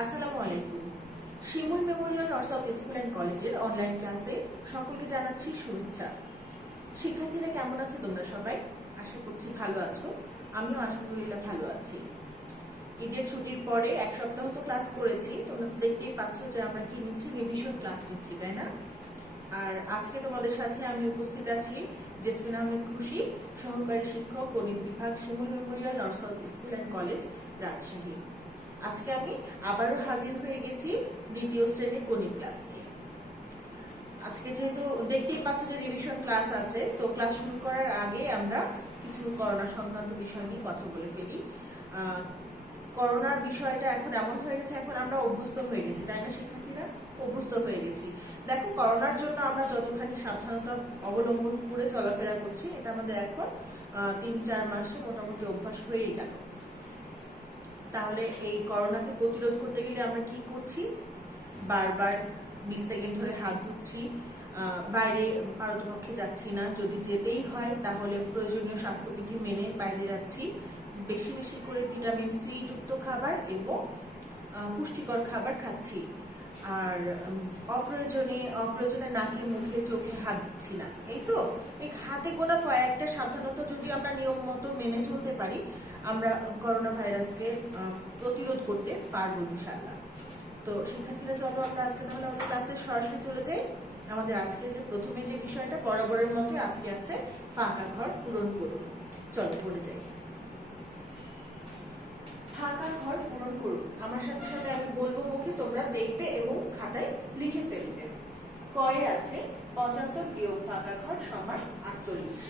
আসসালামু আলাইকুম। শিমুল memorial north school and কলেজের অনলাইন ক্লাসে সকলকে জানাচ্ছি শুভেচ্ছা। শিক্ষার্থীরা কেমন আছো তোমরা সবাই? আশা করছি ভালো আছো। আমিও আলহামদুলিল্লাহ ভালো আছি। ঈদের ছুটির পরে এক সপ্তাহ তো ক্লাস করেছি। তোমরা তো দেখতেই পাচ্ছ যে আমরা কি নিচ্ছি, রিভিশন ক্লাস নিচ্ছি, তাই না? আর আজকে তোমাদের সাথে আমি উপস্থিত আছি জেসমিন আহমেদ খুশি, সহকারী শিক্ষক গণিত বিভাগ, Shimul memorial north school and college, Rajshahi. আজকে আমি আবারও হাজির হয়ে গেছি দ্বিতীয় শ্রেণীর গণিত ক্লাস নিয়ে। আজকে যেহেতু দেখতেই পাচ্ছ যে রিভিশন ক্লাস আছে, তো ক্লাস শুরু করার আগে আমরা কিছু করোনা সংক্রান্ত বিষয় নিয়ে কথা বলে ফেলি। করোনার বিষয়টা এখন এমন হয়ে গেছে, এখন আমরা অভ্যস্ত হয়ে গেছি, তাই না শিক্ষার্থীরা? অভ্যস্ত হয়ে গেছি। দেখো, করোনার জন্য আমরা যতখানি সাবধানতা অবলম্বন করে চলাফেরা করছি, এটা আমাদের এখন 3-4 মাসে মোটামুটি অভ্যাস হয়েই গেল। তাহলে এই করোনাকে প্রতিরোধ করতে গেলে আমরা কি করছি? বারবার 20 সেকেন্ড ধরে হাত ধুচ্ছি, বাইরে পারতপক্ষে যাচ্ছি না, যদি যেতেই হয় তাহলে প্রয়োজনীয় স্বাস্থ্যবিধি মেনে বাইরে যাচ্ছি, বেশি বেশি করে ভিটামিন সি যুক্ত খাবার এবং পুষ্টিকর খাবার খাচ্ছি, আর অপ্রয়োজনে নাকে মুখে চোখে হাত দিচ্ছি না। এই তো, এই হাতে গোনা কয়েকটা সাবধানতা যদি আমরা নিয়ম মতো মেনে চলতে পারি, আমরা করোনা ভাইরাসকে প্রতিরোধ করতে পারবো ইনশাআল্লাহ। তো শিক্ষার্থীরা, চলো আমরা আজকে তাহলে আমাদের ক্লাসে সরাসরি চলে যাই। আমাদের আজকে যে প্রথমে যে বিষয়টা বরাবরের মতো আজকে আছে ফাঁকা ঘর পূরণ করুন। চলো পড়ে যাই। ফাঁকা ঘর পূরণ করুন। আমার সাথে সাথে আমি বলবো মুখে, তোমরা দেখবে এবং খাতায় লিখে ফেলবে। কয়ে আছে 75 বিয়োগ ফাঁকা ঘর সমান 48।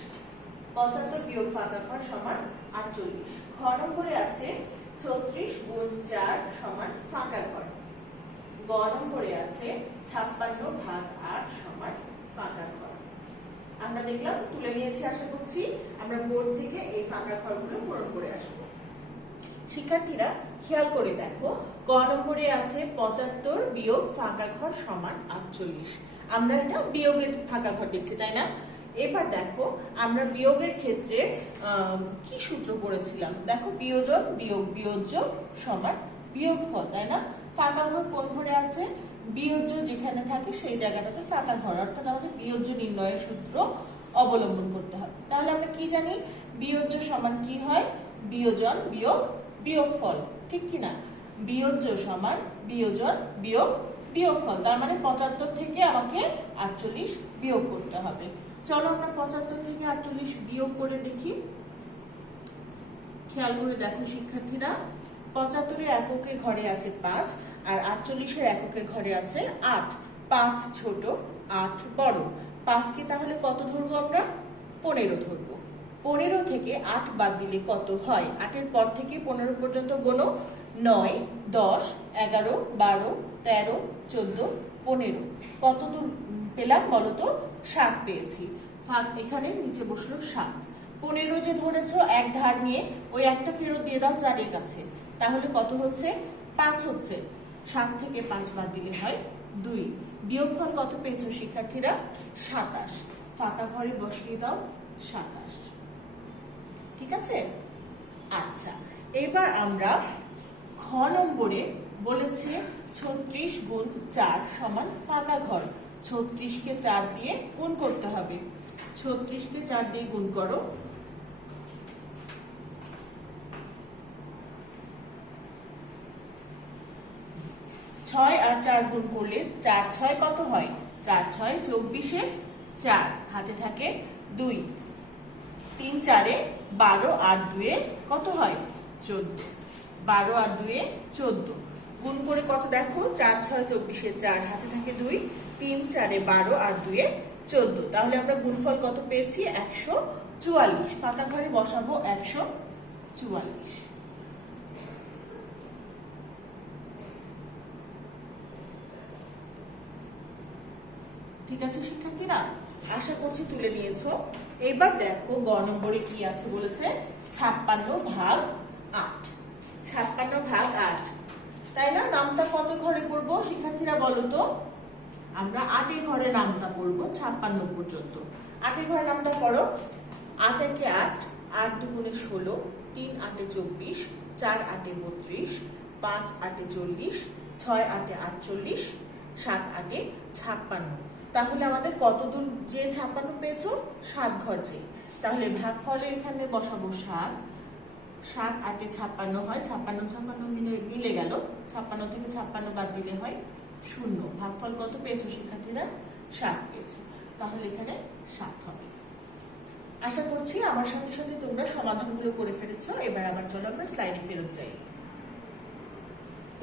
75 বিয়োগ ফাঁকা ঘর সমান 48। খ নম্বরে আছে 36 গুণ 4 সমান ফাঁকা ঘর। গ নম্বরে আছে 56 ভাগ 8 সমান ফাঁকা ঘর। আমরা দেখলাম, তুলে নিয়েছি, আশা করছি আমরা বোর্ড থেকে এই ফাঁকা ঘরগুলো পূরণ করে আসবো। শিক্ষার্থীরা খেয়াল করে দেখো, ক নম্বরে আছে 75 বিয়োগ ফাঁকা ঘর সমান 48। আমরা এটা বিয়োগের ফাঁকা ঘর দেখছি, তাই না? এবার দেখো, আমরা বিয়োগের ক্ষেত্রে কি সূত্র পড়েছিলাম? দেখো, বিয়োজন বিয়োগ বিয়োজ্য সমান বিয়োগফল, তাই না? ফাঁকা ঘর কোন ঘরে আছে? বিয়োজ্য যেখানে থাকে সেই জায়গাটাতে ফাঁকা ঘর, অর্থাৎ আমাদের বিয়োজ্য নির্ণয়ের সূত্র অবলম্বন করতে হবে। তাহলে আমরা কি জানি? বিয়োজ্য সমান কি হয়? বিয়োজন বিয়োগ বিয়োগফল, ঠিক কিনা? বিয়োজ্য সমান বিয়োজন বিয়োগ বিয়োগফল। তার মানে 75 থেকে আমাকে 48 বিয়োগ করতে হবে। চলো আমরা 75 থেকে 48 বিয়োগ করে দেখি। খেয়াল করে দেখো শিক্ষার্থীরা, 75 এর এককের ঘরে আছে 5 আর 48 এর এককের ঘরে আছে 8। 5 ছোট, 8 বড়। 5 কে তাহলে কত ধরবো আমরা? 15 ধরবো। 15 থেকে 8 বাদ দিলে কত হয়? 8 এর পর থেকে 15 পর্যন্ত গোনো। 9, 10, 11, 12, 13, 14, 15। কত দূর পেলাম বলো তো? 7 পেয়েছি। এখানে নিচে বসলো 7। 15 যে ধরেছো এক ধার নিয়ে, ওই একটা ফেরত দিয়ে দাও 4 এর কাছে। তাহলে কত হচ্ছে? 5 হচ্ছে। 7 থেকে 5 বাদ দিলে হয় 2। বিয়োগফল কত পেয়েছো শিক্ষার্থীরা? 27। ফাঁকা ঘরে বসিয়ে দাও 27। ঠিক আছে? আচ্ছা, এবার আমরা খ নম্বরে বলেছে 36 গুণ 4 সমান ফাঁকা ঘর। 36 কে 4 দিয়ে গুণ করতে হবে। 36 কে 4 দিয়ে গুণ করো। 6 আর 4 গুণ করলে 4 6 কত হয়? 4 6 24 4, হাতে থাকে 2। 3 4 12 আর 2 কত হয়? 14। 12 আর 2 14। গুণ করে কত দেখো? 4 6 24 4, হাতে থাকে 2। 3 4 12 আর 2 14। তাহলে আমরা গুণফল কত পেয়েছি? 144। ফাঁকা ঘরে বসাবো 144। ঠিক আছে শিক্ষার্থীরা, আশা করছি তুলে নিয়েছো। এবার দেখো গ নম্বরে কি আছে বলেছে? 56 ভাগ 8। 56 ভাগ 8, তাই না? নামটা কত ঘরে পড়বো শিক্ষার্থীরা বলো তো? আমরা 8 এর ঘরে নামটা পড়বো 56 পর্যন্ত। 8 এর ঘরে নামটা পড়ো। 8 একে 8, 8 দুগুণে 16, 3 8 24, 4 8 32, 5 8 40, 6 8 48, 7 8 56। তাহলে আমাদের কত দূর যে 56 পেয়েছো? 7 ঘর যে। তাহলে ভাগফলে এখানে বসাবো 7, 7 8 56 হয়, 56 56 মিলে গেল, 56 থেকে 56 বাদ দিলে হয় 0। ভাগফল কত পেয়েছো শিক্ষার্থীরা? 7 পেয়েছো। তাহলে এখানে 7 হবে। আশা করছি আমার সাথে সাথে তোমরা সমাধানগুলো করে ফেলেছো। এবার আবার চলো আমরা স্লাইডে ফেরত যাই।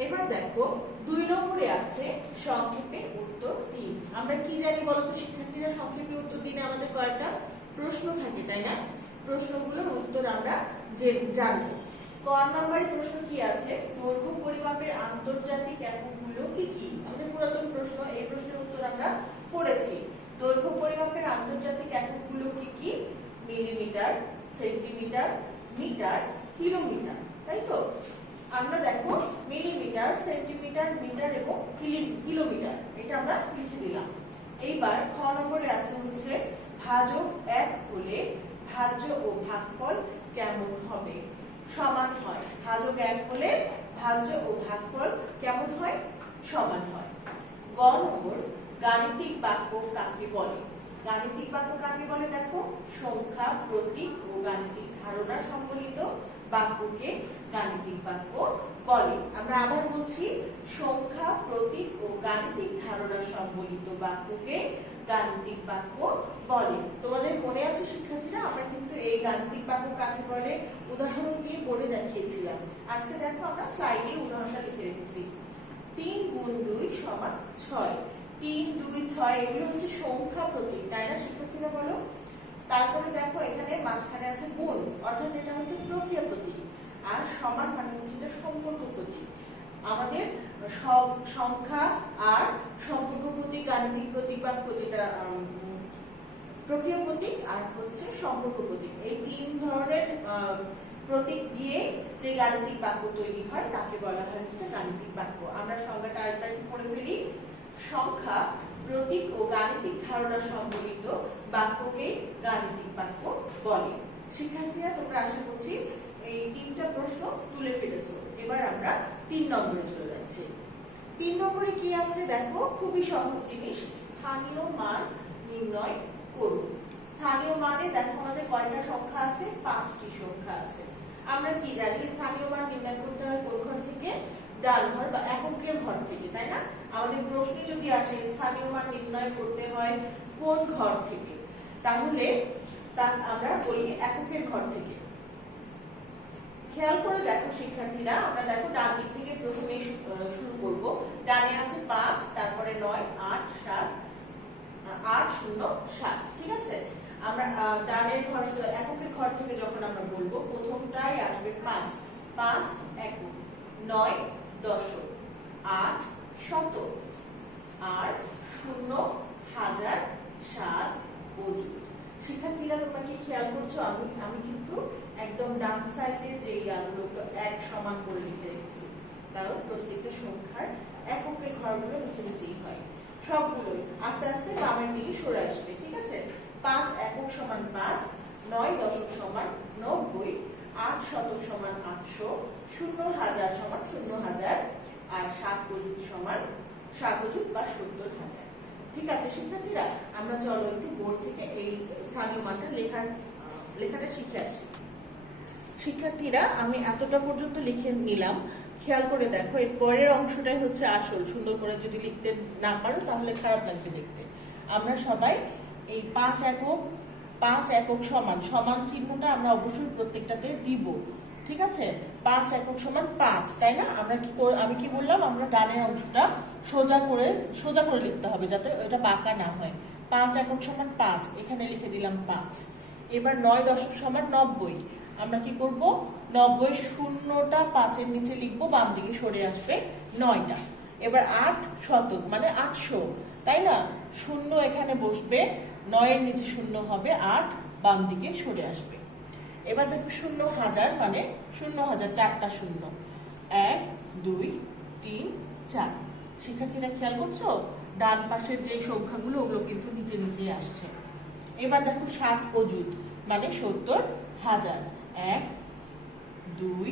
এবার দেখো 2 নম্বরে আছে সংক্ষেপে উত্তর দিন। আমরা কি জানি বলো তো শিক্ষার্থীরা? সংক্ষেপে উত্তর দিনে আমাদের কয়টা প্রশ্ন থাকে, তাই না? প্রশ্নগুলোর উত্তর আমরা জানবো। ক নম্বরের প্রশ্ন কি আছে? দৈর্ঘ্য পরিমাপের আন্তর্জাতিক এককগুলো কি কি? আমাদের পুরাতন প্রশ্ন, এই প্রশ্নের উত্তর আমরা পড়েছি। দৈর্ঘ্য পরিমাপের আন্তর্জাতিক এককগুলো কি কি? মিলিমিটার, সেন্টিমিটার, মিটার, কিলোমিটার, তাই তো? আমরা দেখো মিলিমিটার, সেন্টিমিটার, মিটার এবং কিলোমিটার, এটা আমরা লিখে দিলাম। এইবার খ নম্বরে আছে হচ্ছে ভাজক 1 হলে ভাজ্য ও ভাগফল কেমন হবে? সমান হয়। ভাজক 1 হলে ভাজ্য ও ভাগফল কেমন হয়? সমান হয়। গ নম্বর গাণিতিক বাক্য কাকে বলে? গাণিতিক বাক্য কাকে বলে? দেখো সংখ্যা, প্রতীক ও গাণিতিক ধারণা সম্বলিত বাক্যকে গাণিতিক বাক্য বলে। আমরা আবার বলছি, সংখ্যা, প্রতীক ও গাণিতিক ধারণা সম্বলিত বাক্যকে গাণিতিক বাক্য বলে। তোমাদের মনে আছে শিক্ষার্থীরা, আমরা কিন্তু এই গাণিতিক বাক্য কাকে বলে উদাহরণ দিয়ে বোর্ডে দেখিয়েছিলাম। আজকে দেখো আমরা স্লাইডে উদাহরণটা লিখে রেখেছি। 3 গুণ 2 সমান 6। 3 2 6 এগুলো হচ্ছে সংখ্যা, প্রতীক, তাই না শিক্ষার্থীরা বলো? তারপরে দেখো এখানে মাঝখানে আছে গুণ, অর্থাৎ এটা হচ্ছে প্রক্রিয়া প্রতীক, আর সমান মানে হচ্ছে সম্পর্ক প্রতীক। আমাদের সংখ্যা আর সম্পর্ক প্রতীক, গাণিতিক প্রতীক বাক্য যেটা প্রক্রিয়া প্রতীক আর হচ্ছে সম্পর্ক প্রতীক, এই 3 ধরনের প্রতীক দিয়ে যে গাণিতিক বাক্য তৈরি হয় তাকে বলা হয় হচ্ছে গাণিতিক বাক্য। আমরা সংজ্ঞাটা আরেকটা পড়ে ফেলি। সংখ্যা, প্রতীক ও গাণিতিক ধারণা সম্বলিত বাক্যকে গাণিতিক বাক্য বলে। শিক্ষার্থীরা তোমরা আশা করছি এই 3টা প্রশ্ন তুলে ফেলেছো। এবার আমরা 3 নম্বরে চলে যাচ্ছি। 3 নম্বরে কি আছে দেখো, খুবই সহজ জিনিস, স্থানীয় মান নির্ণয় করুন। স্থানীয় মানে দেখো আমাদের কয়টা সংখ্যা আছে? 5টি সংখ্যা আছে। আমরা কি জানি স্থানীয় মান নির্ণয় করতে হয় কোন ঘর থেকে? ডান ঘর বা এককের ঘর থেকে, তাই না? আমাদের প্রশ্নে যদি আসে স্থানীয় মান নির্ণয় করতে হয় কোন ঘর থেকে, তাহলে আমরা বলি এককের ঘর থেকে। খেয়াল করে দেখো শিক্ষার্থীরা, আমরা দেখো ডান দিক থেকে প্রথমে শুরু করব। ডানে আছে 5, তারপরে 9 8 7 8 0 7, ঠিক আছে? আমরা ডানের ঘর এককের ঘর থেকে যখন আমরা বলবো প্রথমটাই আসবে 5, 5 একক, 9 দশক, 8 শতক, আর 0 হাজার, 7 অযুত। শিক্ষার্থীরা তোমরা কি খেয়াল করছো? আমি কিন্তু একদম ডান সাইডের যে ইয়াগুলো এক সমান করে লিখে রেখেছি, কারণ প্রত্যেকটা সংখ্যার এককের ঘরগুলো নিচে নিচেই হয়। সবগুলোই আস্তে আস্তে বামের দিকে সরে আসবে, ঠিক আছে? 5 একক সমান 5, 9 দশক সমান 90, 8 শতক সমান 800, 0 হাজার সমান 0 হাজার, আর 7 অযুত সমান 7 অযুত বা 70,000। ঠিক আছে শিক্ষার্থীরা, আমরা চলো একটু বোর্ড থেকে এই স্থানীয় মানটা লেখাটা শিখে আসি। শিক্ষার্থীরা আমি এতটা পর্যন্ত লিখে নিলাম, খেয়াল করে দেখো এর পরের অংশটাই হচ্ছে আসল। সুন্দর করে যদি লিখতে না পারো তাহলে খারাপ লাগবে দেখতে। আমরা সবাই এই 5 একক সমান সমান চিহ্নটা আমরা অবশ্যই প্রত্যেকটাতে দিব, ঠিক আছে? 5 একক সমান 5, তাই না? আমি কি বললাম, আমরা ডানের অংশটা সোজা করে লিখতে হবে যাতে এটা বাঁকা না হয়। 5 একক সমান 5, এখানে লিখে দিলাম 5। এবার 9 দশক সমান 90, আমরা কি করব? 90 শূন্যটা 5-এর নিচে লিখবো, বাম দিকে সরে আসবে 9টা। এবার 8 শতক মানে 800, তাই না? শূন্য এখানে বসবে, 9-এর নিচে শূন্য হবে, 8 বাম দিকে সরে আসবে। এবার দেখো 0 হাজার মানে 0 হাজার, 4টা শূন্য, 1 2 3 4। শিক্ষার্থীরা খেয়াল করছো ডান পাশের যে সংখ্যাগুলো ওগুলো কিন্তু নিচে নিচে আসছে। এবার দেখো 7 অযুত মানে 70,000, 1 2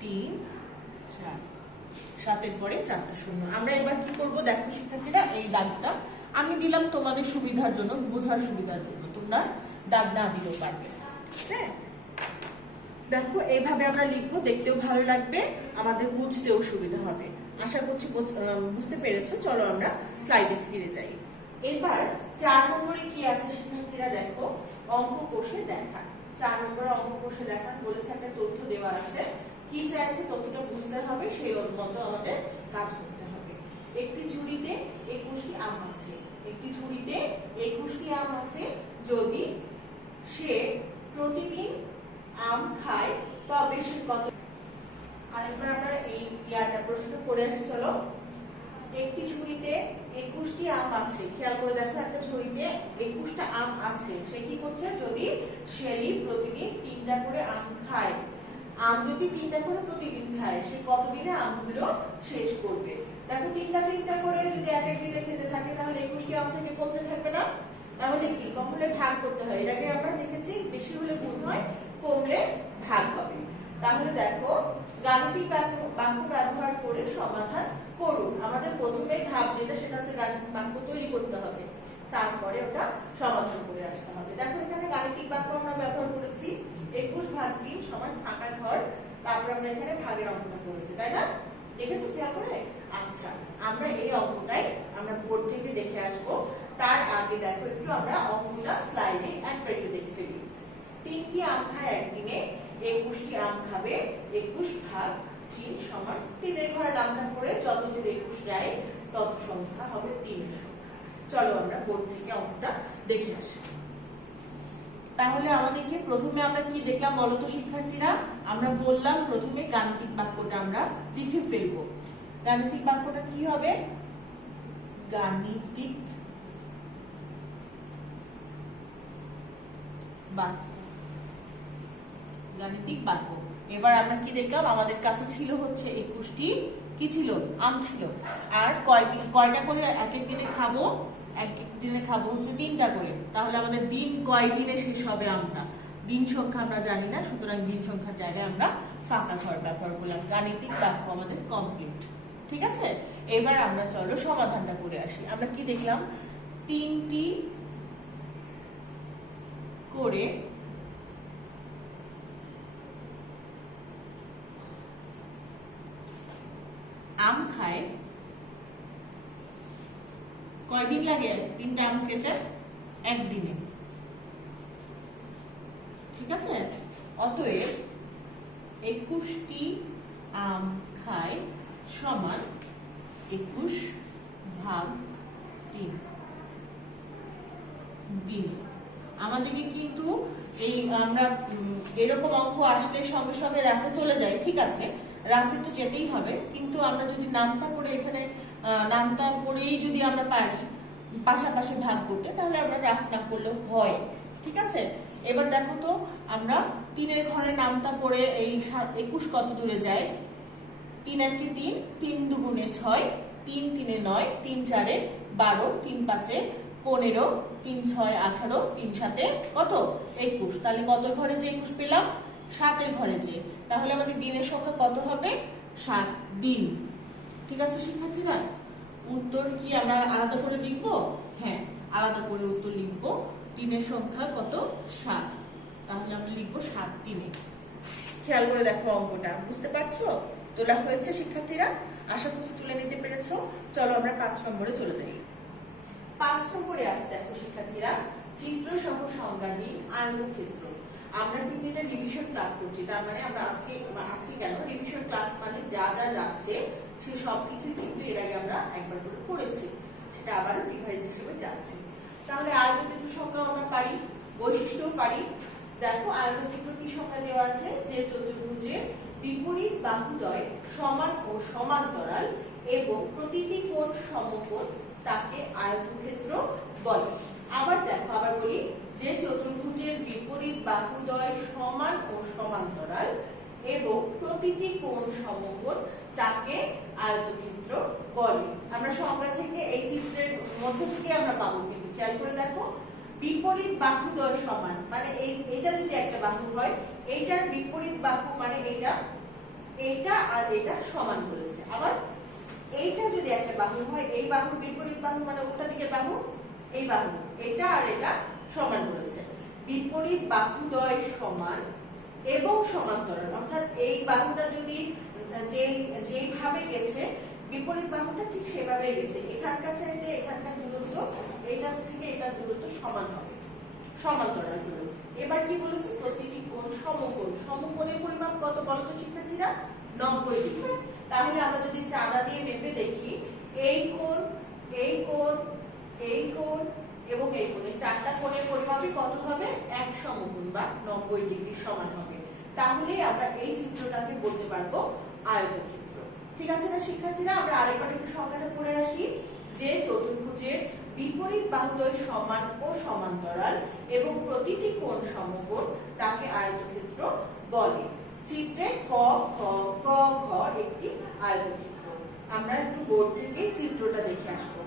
3 4। 7-এর পরে 4টা শূন্য। আমরা এবার কি করব দেখো শিক্ষার্থীরা, এই দাগটা আমি দিলাম তোমাদের সুবিধার জন্য, বোঝার সুবিধার জন্য, তোমরা দাগ না দিলেও পারবে। হ্যাঁ, দেখো এইভাবে আমরা লিখবো, দেখতেও ভালো লাগবে, আমাদের বুঝতেও সুবিধা হবে। আশা করছি বুঝতে পেরেছো। চলো আমরা স্লাইডে ফিরে যাই। এবার 4 নম্বরে কি আছে শিক্ষার্থীরা, দেখো অঙ্ক কষে দেখা। 4 নম্বরে অঙ্ক কষে দেখা বলেছে, একটা তথ্য দেওয়া আছে, কি চাইছে তথ্যটা বুঝতে হবে, সেই মতো আমাদের কাজ করতে হবে। একটি ঝুড়িতে 21টি আম আছে, একটি ঝুড়িতে 21টি আম আছে, যদি সে প্রতিদিন আম খায় তবে সে কত। আরেকবার আমরা এই প্রশ্নটা করে আসি। চলো, একটি ঝুড়িতে 21টি আম আছে, খেয়াল করে দেখো, একটা ঝুড়িতে 21টা আম আছে, সে কি করছে, যদি শেলি প্রতিদিন 3টা করে আম খায়, আম যদি 3টা করে প্রতিদিন খায়, সে কতদিনে আমগুলো শেষ করবে। দেখো 3টা করে যদি এক এক দিনে খেতে থাকে, তাহলে 21টি আম থেকে কমতে থাকবে না, তাহলে কি কমলে ভাগ করতে হয়। এটাকে আমরা দেখেছি, বেশি হলে গুণ হয়, কমলে ভাগ হবে। তাহলে দেখো গাণিতিক বাক্য ব্যবহার করে সমাধান করুন। আমাদের প্রথমে ধাপ যেটা, সেটা হচ্ছে গাণিতিক বাক্য তৈরি করতে হবে, তারপরে ওটা সমাধান করে আসতে হবে। দেখো এখানে গাণিতিক বাক্য আমরা ব্যবহার করেছি 21/3 সমান ফাঁকা ঘর, তারপর আমরা এখানে ভাগের অঙ্কটা করেছি, তাই না? দেখেছো খেয়াল করে? আচ্ছা, আমরা এই অঙ্কটাই আমরা বোর্ড থেকে দেখে আসবো। তার আগে দেখো একটু আমরা অঙ্কটা স্লাইডে একবার একটু দেখে ফেলি। 3টি আম খায় একদিনে, 21টি আম খাবে, 21/3 সমান 3-এর ঘরে নামটা করে যতদূর 21 যায় তত সংখ্যা হবে 3-এর সংখ্যা। চলো আমরা বোর্ড থেকে অঙ্কটা দেখে আসি। তাহলে আমাদেরকে প্রথমে আমরা কি দেখলাম বলো তো শিক্ষার্থীরা? আমরা বললাম প্রথমে গাণিতিক বাক্যটা আমরা লিখে ফেলবো। গাণিতিক বাক্যটা কি হবে? গাণিতিক বাক্য, গাণিতিক বাক্য। এবার আমরা কি দেখলাম, আমাদের কাছে ছিল হচ্ছে 21টি কি ছিল, আম ছিল, আর কয়টা করে এক এক দিনে খাবো, এক এক দিনে খাবো হচ্ছে 3টা করে। তাহলে আমাদের দিন কয় দিনে শেষ হবে আমটা, দিন সংখ্যা আমরা জানি না, সুতরাং দিন সংখ্যার জায়গায় আমরা ফাঁকা ঘর ব্যবহার করলাম। গাণিতিক বাক্য আমাদের কমপ্লিট, ঠিক আছে? এবার আমরা চলো সমাধানটা করে আসি। আমরা কি দেখলাম, 3টি করে আম খায়, কয়দিন লাগে 3টা আম খেতে? একদিনে, ঠিক আছে? অতএব 21টি আম খায় সমান 21/3 দিনে। আমাদেরকে কিন্তু এই আমরা এরকম অঙ্ক আসলে সঙ্গে সঙ্গে রাফে চলে যাই, ঠিক আছে, রাফে তো যেতেই হবে, কিন্তু আমরা যদি নামতা পড়ে এখানে নামতা পড়েই যদি আমরা পারি পাশাপাশি ভাগ করতে, তাহলে আমরা রাফ না করলেও হয়, ঠিক আছে? এবার দেখো তো, আমরা 3-এর ঘরে নামতা পড়ে এই 21 কত দূরে যায়? 3-1 3, 3 2 6, 3 3 9, 3 4 12, 3 5 15, 3 6 18, 3 7 কত 21। তাহলে কত ঘরে যে 21 পেলাম? 7-এর ঘরে যে। তাহলে আমাদের দিনের সংখ্যা কত হবে? 7 দিন, ঠিক আছে শিক্ষার্থীরা? উত্তর কি আমরা আলাদা করে লিখবো? হ্যাঁ, আলাদা করে উত্তর লিখবো। দিনের সংখ্যা কত? 7। তাহলে আমরা লিখবো 7 দিনে। খেয়াল করে দেখো অঙ্কটা, বুঝতে পারছো? তোলা হয়েছে শিক্ষার্থীরা? আশা করছি তুলে নিতে পেরেছো। চলো আমরা 5 নম্বরে চলে যাই। 5 নম্বরে আছে দেখো শিক্ষার্থীরা, চিত্র সহ সংজ্ঞা দিন আয়তক্ষেত্র। আমরা কিন্তু এটা রিভিশন ক্লাস করছি, তার মানে আমরা আজকে কেন রিভিশন ক্লাস মানে যা যা যাচ্ছে সে সবকিছু কিন্তু এর আগে আমরা একবার করে করেছি, সেটা আবার রিভাইজ হিসেবে যাচ্ছে। তাহলে আয়তক্ষেত্র সংজ্ঞা আমরা পারি, বৈশিষ্ট্যও পারি। দেখো আয়তক্ষেত্র কি সংজ্ঞা দেওয়া আছে, যে চতুর্ভুজের বিপরীত বাহুদ্বয় সমান ও সমান্তরাল এবং প্রতিটি কোণ সমকোণ তাকে আয়তক্ষেত্র বলে। আবার দেখো, আবার বলি, যে চতুর্ভুজের বিপরীত বাহুদ্বয় সমান ও সমান্তরাল এবং প্রতিটি কোণ সমকোণ তাকে আয়তক্ষেত্র বলে। আমরা সংজ্ঞা থেকে এই চিত্রের মধ্য থেকে আমরা পাবো, কিন্তু খেয়াল করে দেখো, বিপরীত বাহুদ্বয় সমান মানে এটা যদি একটা বাহু হয়, এইটার বিপরীত বাহু মানে এটা আর এটা সমান বলেছে। আবার বাহু হয়, এই বাহুর বিপরীত বাহু মানে উল্টা দিকের বাহু, এই বাহু, এটা আর এটা সমান বলেছে। বিপরীত বাহুদ্বয় সমান এবং সমান্তরাল, অর্থাৎ এই বাহুটা যদি যেইভাবে গেছে বিপরীত বাহুটা ঠিক সেভাবেই গেছে, এখানকার চাইতে এখানকার দূরত্ব এইটার থেকে এটার দূরত্ব সমান হবে, সমান্তরাল হলো। এবার কি বলেছে, প্রতিটি কোণ সমকোণ। সমকোণের পরিমাপ কত বলো তো শিক্ষার্থীরা? 90 ডিগ্রি। তাহলে আমরা যদি চাঁদা দিয়ে মেপে দেখি, এই কোণ, এই কোণ, এই কোণ এবং এই কোণ, এই চারটা কোণের পরিমাপই কত হবে? এক সমকোণ বা 90 ডিগ্রি সমান হবে। তাহলে আমরা এই চিত্রটাকে বলতে পারবো আয়তক্ষেত্র। ঠিক আছে না শিক্ষার্থীরা? আমরা আরেকবার একটু সংজ্ঞাটা পড়ে আসি, যে চতুর্ভুজের বিপরীত বাহুদ্বয় সমান ও সমান্তরাল এবং প্রতিটি কোণ সমকোণ তাকে আয়তক্ষেত্র বলে। চিত্রে ক, খ, ক, খ একটি আয়তক্ষেত্র। আমরা একটু বোর্ড থেকে চিত্রটা দেখে আসবো।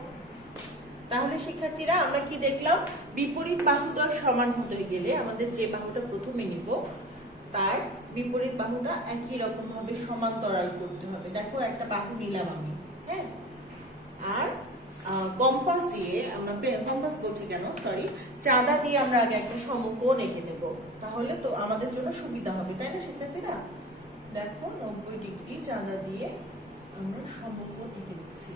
তাহলে শিক্ষার্থীরা আমরা কি দেখলাম, বিপরীত বাহুদ্বয় সমান হতে গেলে আমাদের যে বাহুটা প্রথমে নিব তার বিপরীত বাহুটা একই রকম ভাবে সমান্তরাল করতে হবে। দেখো একটা বাহু নিলাম আমি, হ্যাঁ, আর কম্পাস দিয়ে আমরা, কম্পাস বলছি কেন, সরি, চাঁদা দিয়ে আমরা আগে একটা সমকোণ এঁকে দেব, তাহলে তো আমাদের জন্য সুবিধা হবে, তাই না শিক্ষার্থীরা? দেখো 90 ডিগ্রি চাঁদা দিয়ে আমরা সমকোণ এঁকে দিচ্ছি।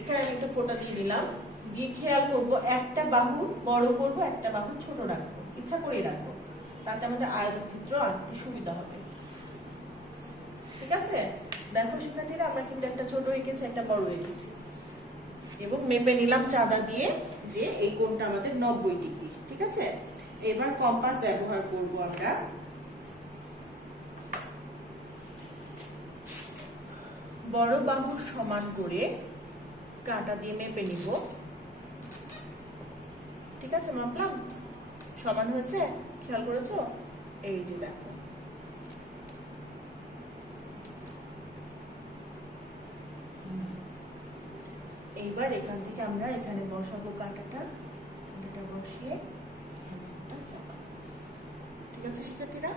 এখানে আমি একটা ফোঁটা দিয়ে দিলাম, দিয়ে খেয়াল করব একটা বাহু বড় করব, একটা বাহু ছোট রাখবো, ইচ্ছা করেই রাখবো, তাতে আমাদের আয়তক্ষেত্র আঁকতে সুবিধা হবে। ঠিক আছে? দেখো শিক্ষার্থীরা, আমরা কিন্তু একটা ছোট এঁকেছি, একটা বড় এঁকেছি এবং মেপে নিলাম চাঁদা দিয়ে যে এই কোণটা আমাদের 90 ডিগ্রি। ঠিক আছে? এবার কম্পাস ব্যবহার করব আমরা। বড় বাহু সমান করে কাঁটা দিয়ে মেপে নিব। ঠিক আছে, মাপলাম, সমান হয়েছে, খেয়াল করেছো? এই যে দেখো, এইবার এখান থেকে আমরা এখানে বসাবো কাঁটাটা, কাঁটাটা বসিয়ে এখানে একটা চাপা। ঠিক আছে শিক্ষার্থীরা?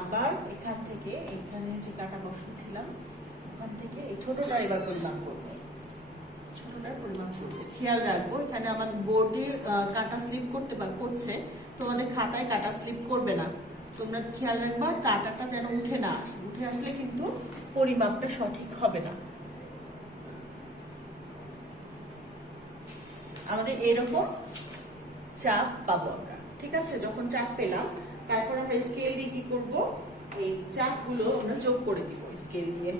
আবার এখান থেকে এখানে যে কাঁটা বসিয়েছিলাম ওখান থেকে এই ছোটটা এবার পরিমাপ করবো, ছোটটার পরিমাপ করবো। খেয়াল রাখবো এখানে আমার বোর্ডে কাঁটা স্লিপ করছে, তোমাদের খাতায় কাঁটা স্লিপ করবে না, তোমরা খেয়াল রাখবা কাঁটাটা যেন উঠে না আসে, উঠে আসলে কিন্তু পরিমাপটা সঠিক হবে না। আমাদের এরকম চাপ পাবো আমরা। ঠিক আছে? যখন চাপ পেলাম তারপর আমরা স্কেল দিয়ে কি করবো, এই চাপগুলো আমরা যোগ করে দিব স্কেল দিয়ে।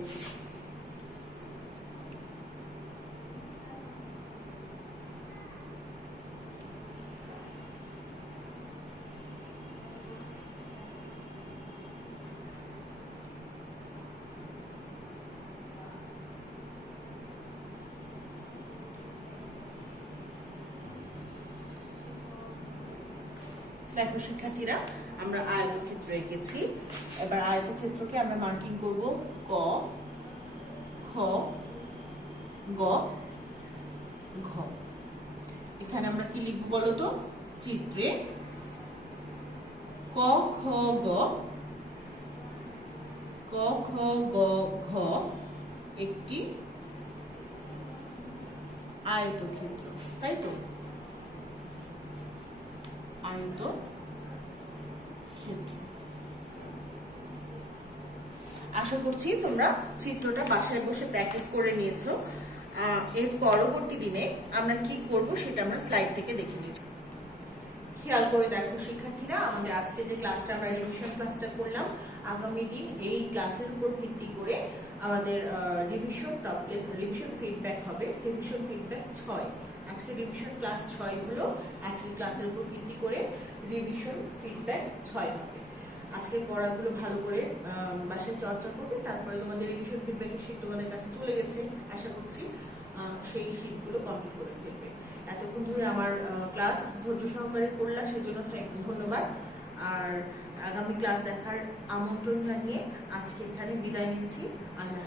দেখো শিক্ষার্থীরা, আমরা আয়তক্ষেত্র এঁকেছি। এবার আয়তক্ষেত্রকে আমরা মার্কিং করব ক, খ, গ, ঘ। এখানে আমরা কি লিখব বলতো? চিত্রে ক, খ, গ, ক, খ, গ, ঘ একটি আয়তক্ষেত্র, তাই তো? আয়তক্ষেত্র। আশা করছি তোমরা চিত্রটা বাসায় বসে প্র্যাকটিস করে নিয়েছো। এর পরবর্তী দিনে আমরা কি করব সেটা আমরা স্লাইড থেকে দেখে নিচ্ছি। খেয়াল করে দেখো শিক্ষার্থীরা, আমাদের আজকে যে ক্লাসটা আমরা রিভিশন ক্লাসটা করলাম, আগামী দিন এই ক্লাসের উপর ভিত্তি করে আমাদের রিভিশন ফিডব্যাক হবে। রিভিশন ফিডব্যাক 6, আজকে রিভিশন ক্লাস 6 হলো। আজকে ক্লাসের উপর ভিত্তি করে রিভিশন ফিডব্যাক 6 হবে। আজকে পড়াগুলো ভালো করে বাসায় চর্চা করবে, তারপরে তোমাদের রিভিশন ফিডব্যাকের শীট তোমাদের কাছে চলে গেছে, আশা করছি সেই শীটগুলো কমপ্লিট করে ফেলবে। এতক্ষণ ধরে আমার ক্লাস ধৈর্য সহকারে করলা, সেজন্য ধন্যবাদ। আর আগামী ক্লাস দেখার আমন্ত্রণ জানিয়ে আজকে এখানে বিদায় নিচ্ছি। আল্লাহ।